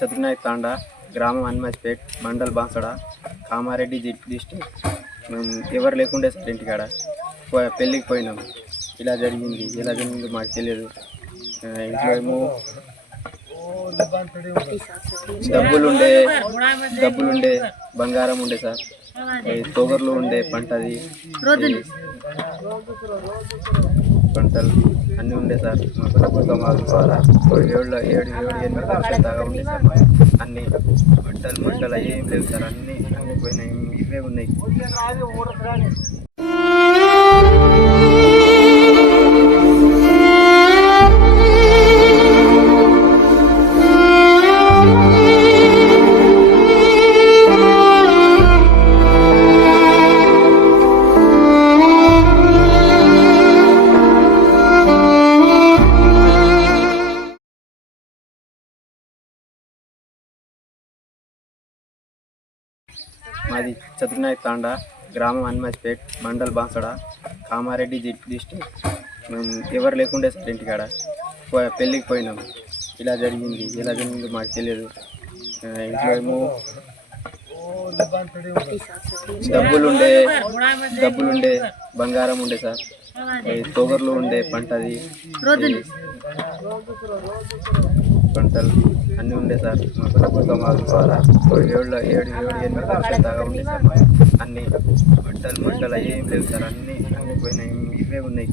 చతుర్నాయక్ తాండా, గ్రామం హనుమాజ్పేట్, మండల్ బాన్సడ, కామారెడ్డి డిస్టిక్. మేము ఎవరు లేకుండే సార్ ఇంటికాడ పెళ్ళికి పోయినాం. ఇలా జరిగిందో మాకు తెలియదు. ఇంట్లో ఏమో డబ్బులుండే బంగారం ఉండే సార్, తోగర్లు ఉండే పంటలు అన్నీ ఉండే సార్. మా ప్రభుత్వం ద్వారా 7-8 లక్షల దాకా ఉండే సార్. అన్ని బట్టలు ఏం లేవు సార్, అన్నీ పోయినాయి. ఇవే ఉన్నాయి. మాది చతుర్నాయక్ తాండా, గ్రామం హనుమాజ్పేట్, మండల్ బాన్సడ, కామారెడ్డి డిస్టిక్. మేము ఎవరు లేకుండే సార్ ఇంటికాడ పెళ్ళికి పోయినాం. ఇలా జరిగిందో మాకు తెలియదు. ఇంట్లో ఏమో డబ్బులుండే బంగారం ఉండే సార్, తోగర్లు ఉండే పంటలు అన్నీ ఉండే సార్. మా ప్రభుత్వం ద్వారా 7-8 లక్షల దాకా ఉండే సార్. అన్ని బట్టలు ఏం లేవు సార్, అన్నీ పోయినాయి. ఇవే ఉన్నాయి.